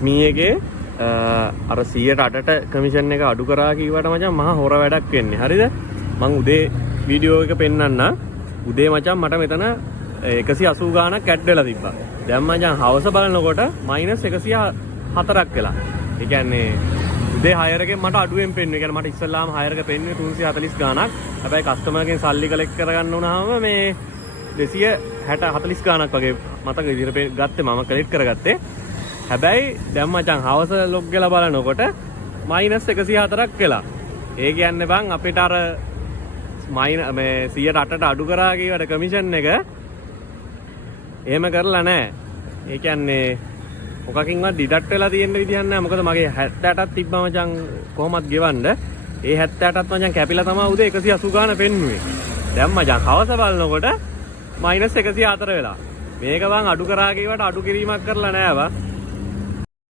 රෙඩ්මී එකේ අර 108ට කමිෂන් එක අඩු කරා කිව්වට මචං මහා හොර වැඩක් වෙන්නේ. හරිද? මං උදේ වීඩියෝ එක පෙන්නන්න. උදේ මචං මට මෙතන 180 ගාණක් ඇඩ් වෙලා තිබ්බා. දැන් මචං හවස බලනකොට -104ක් වෙලා. ඒ කියන්නේ උදේ 6 එකෙන් මට අඩුවෙන් පෙන්නුවේ. ඒ කියන්නේ මට ඉස්සල්ලාම 6 එක පෙන්නුවේ 340 ගාණක්. හැබැයි කස්ටමර්ගෙන් සල්ලි කලෙක්ට් කරගන්න උනහම මේ 260 40 ගාණක් වගේ මතක විදිහට ගත්තේ මම කලෙක්ට් කරගත්තේ. හැබැයි දැන් මචං හවස ලොග් ගලා බලනකොට -104ක් වෙලා. ඒ කියන්නේ බං අපිට අර මේ 108ට අඩු කරා කියවට කමිෂන් එක එහෙම කරලා නැහැ. ඒ කියන්නේ මොකකින්වත් ඩිඩක්ට් වෙලා තියෙන විදිහක් නැහැ. මොකද මගේ 78ක් තිබ්බා මචං කොහොමත් ගෙවන්න. ඒ 78ත් මචං කැපිලා තමයි උදේ 180 ගාන පෙන්නුවේ. දැන් මචං හවස බලනකොට -104 වෙලා. මේක බං අඩු කරා කියවට අඩු කිරීමක් කරලා නැහැ බං.